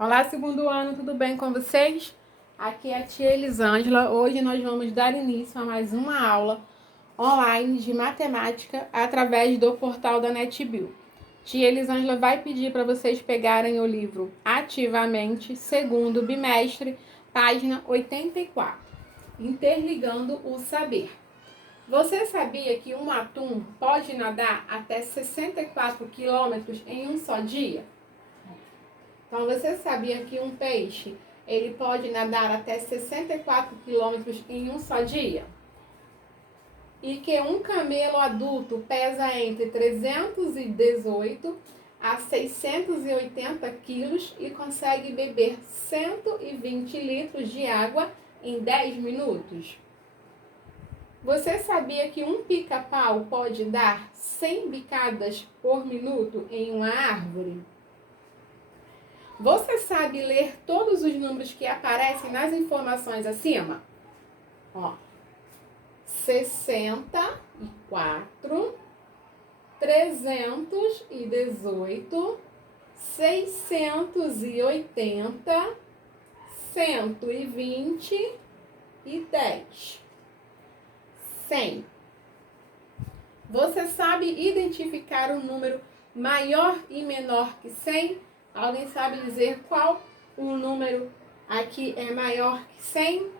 Olá, segundo ano, tudo bem com vocês? Aqui é a tia Elisângela. Hoje nós vamos dar início a mais uma aula online de matemática através do portal da NetBio. Tia Elisângela vai pedir para vocês pegarem o livro Ativamente, segundo bimestre, página 84, Interligando o Saber. Você sabia que um atum pode nadar até 64 quilômetros em um só dia? Então, você sabia que um peixe ele pode nadar até 64 quilômetros em um só dia? E que um camelo adulto pesa entre 318 a 680 quilos e consegue beber 120 litros de água em 10 minutos? Você sabia que um pica-pau pode dar 100 bicadas por minuto em uma árvore? Você sabe ler todos os números que aparecem nas informações acima? Ó, 64, 318, 680, 120 e 10. 100. Você sabe identificar o número maior e menor que 100? Alguém sabe dizer qual o número aqui é maior que 100?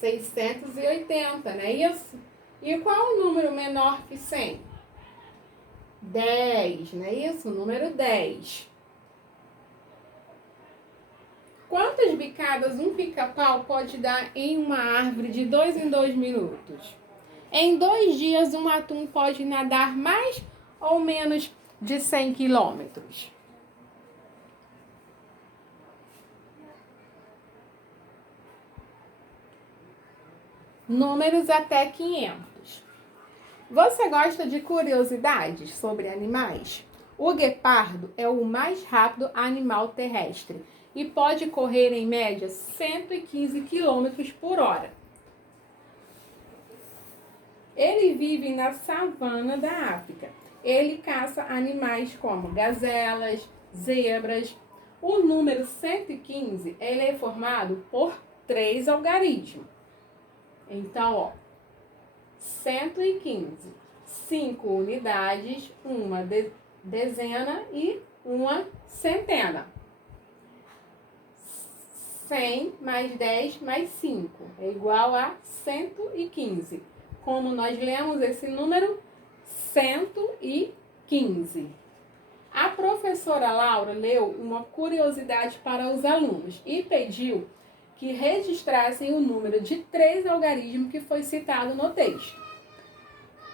680, não é isso? E qual o número menor que 100? 10, não é isso? O número 10. Quantas bicadas um pica-pau pode dar em uma árvore de 2 em 2 minutos? Em 2 dias, um atum pode nadar mais ou menos de 100 quilômetros? Números até 500. Você gosta de curiosidades sobre animais? O guepardo é o mais rápido animal terrestre e pode correr em média 115 km por hora. Ele vive na savana da África. Ele caça animais como gazelas, zebras. O número 115 ele é formado por 3 algarismos. Então, ó, 115, 5 unidades, uma dezena e uma centena. 100 mais 10 mais 5 é igual a 115. Como nós lemos esse número? 115. A professora Laura leu uma curiosidade para os alunos e pediu que registrassem o número de 3 algarismos que foi citado no texto.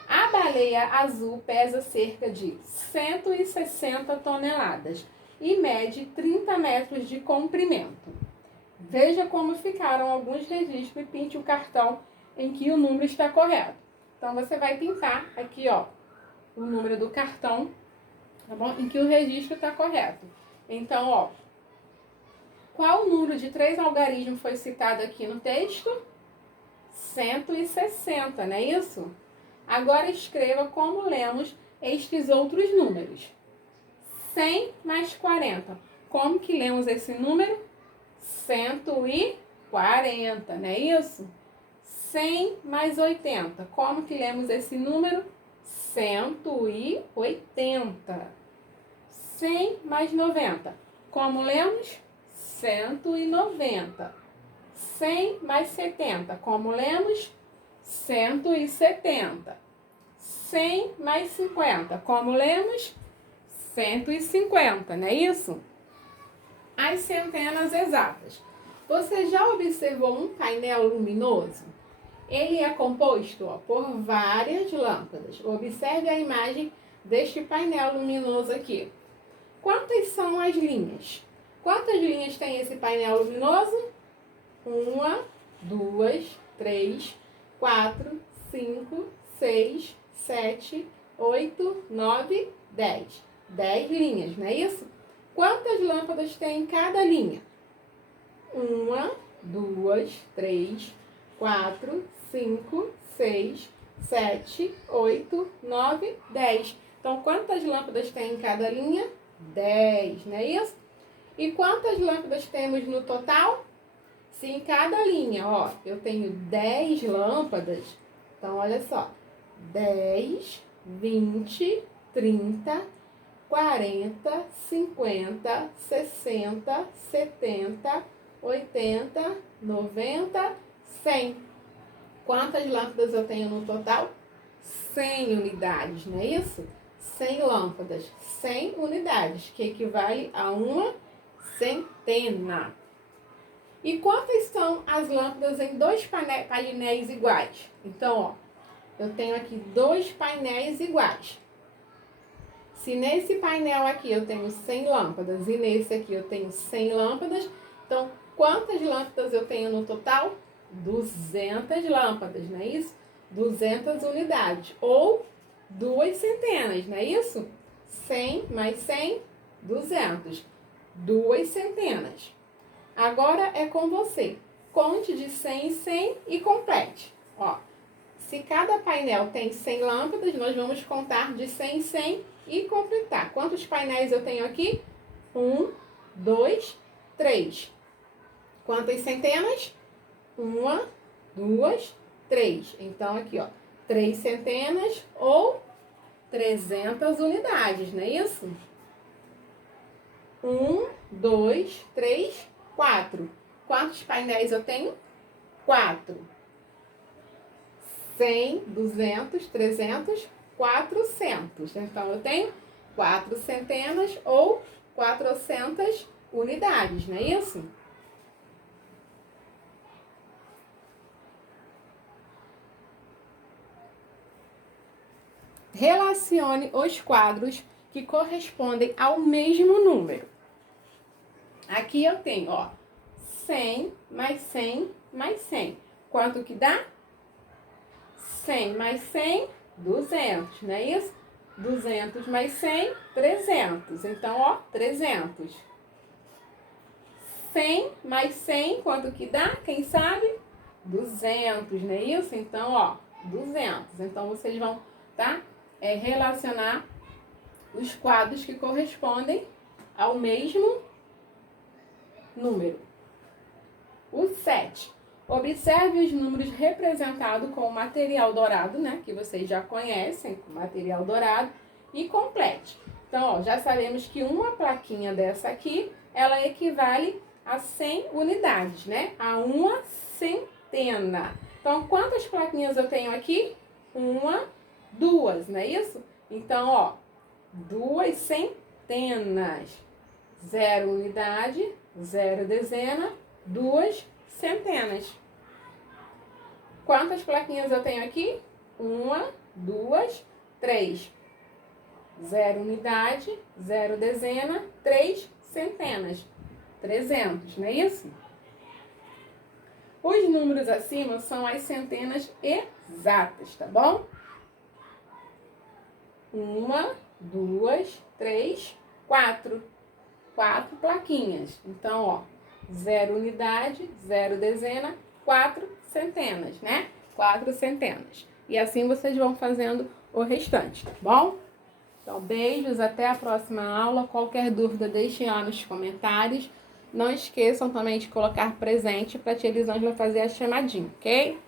A baleia azul pesa cerca de 160 toneladas e mede 30 metros de comprimento. Veja como ficaram alguns registros e pinte o cartão em que o número está correto. Então, você vai pintar aqui, ó, o número do cartão, tá bom? Em que o registro está correto. Então, ó, qual o número de 3 algarismos foi citado aqui no texto? 160, não é isso? Agora escreva como lemos estes outros números. 100 mais 40. Como que lemos esse número? 140, não é isso? 100 mais 80. Como que lemos esse número? 180. 100 mais 90. Como lemos? 190. 100 mais 70. Como lemos? 170. 100 mais 50. Como lemos? 150, não é isso? As centenas exatas. Você já observou um painel luminoso? Ele é composto, ó, por várias lâmpadas. Observe a imagem deste painel luminoso aqui. Quantas são as linhas? Quantas linhas tem esse painel luminoso? 1, 2, 3, 4, 5, 6, 7, 8, 9, 10. 10 linhas, não é isso? Quantas lâmpadas tem em cada linha? 1, 2, 3, 4, 5, 6, 7, 8, 9, 10. Então, quantas lâmpadas tem em cada linha? 10, não é isso? E quantas lâmpadas temos no total? Se em cada linha, ó, eu tenho 10 lâmpadas, então olha só, 10, 20, 30, 40, 50, 60, 70, 80, 90, 100. Quantas lâmpadas eu tenho no total? 100 unidades, não é isso? 100 lâmpadas, 100 unidades, que equivale a uma centena. E quantas são as lâmpadas em dois painéis iguais? Então, ó, eu tenho aqui dois painéis iguais. Se nesse painel aqui eu tenho 100 lâmpadas e nesse aqui eu tenho 100 lâmpadas, então quantas lâmpadas eu tenho no total? 200 lâmpadas, não é isso? 200 unidades, ou 2 centenas, não é isso? 100 mais 100, 200. 2 centenas. Agora é com você. Conte de 100 em 100 e complete. Ó, se cada painel tem 100 lâmpadas, nós vamos contar de 100 em 100 e completar. Quantos painéis eu tenho aqui? 1, 2, 3. Quantas centenas? 1, 2, 3. Então, aqui, ó, 3 centenas ou 300 unidades, não é isso? 1, 2, 3, 4. Quantos painéis eu tenho? 4. 100, 200, 300, 400. Então, eu tenho 4 centenas ou 400 unidades, não é isso? Relacione os quadros que correspondem ao mesmo número. Aqui eu tenho, ó, 100 mais 100 mais 100. Quanto que dá? 100 mais 100, 200, não é isso? 200 mais 100, 300. Então, ó, 300. 100 mais 100, quanto que dá? Quem sabe? 200, não é isso? Então, ó, 200. Então, vocês vão, tá? Relacionar os quadros que correspondem ao mesmo número. O 7. Observe os números representados com o material dourado, né? Que vocês já conhecem, com material dourado. E complete. Então, ó, já sabemos que uma plaquinha dessa aqui, ela equivale a 100 unidades, né? A uma centena. Então, quantas plaquinhas eu tenho aqui? 1, 2, não é isso? Então, ó, 2 centenas. 0 unidade, 0 dezena, 2 centenas. Quantas plaquinhas eu tenho aqui? 1, 2, 3. 0 unidade, 0 dezena, 3 centenas. 300, não é isso? Os números acima são as centenas exatas, tá bom? 1, 2, 3, 4. 4 plaquinhas. Então, ó, 0 unidade, 0 dezena, 4 centenas, né? 4 centenas. E assim vocês vão fazendo o restante, tá bom? Então, beijos, até a próxima aula. Qualquer dúvida, deixem lá nos comentários. Não esqueçam também de colocar presente para a tia Elisângela fazer a chamadinha, ok?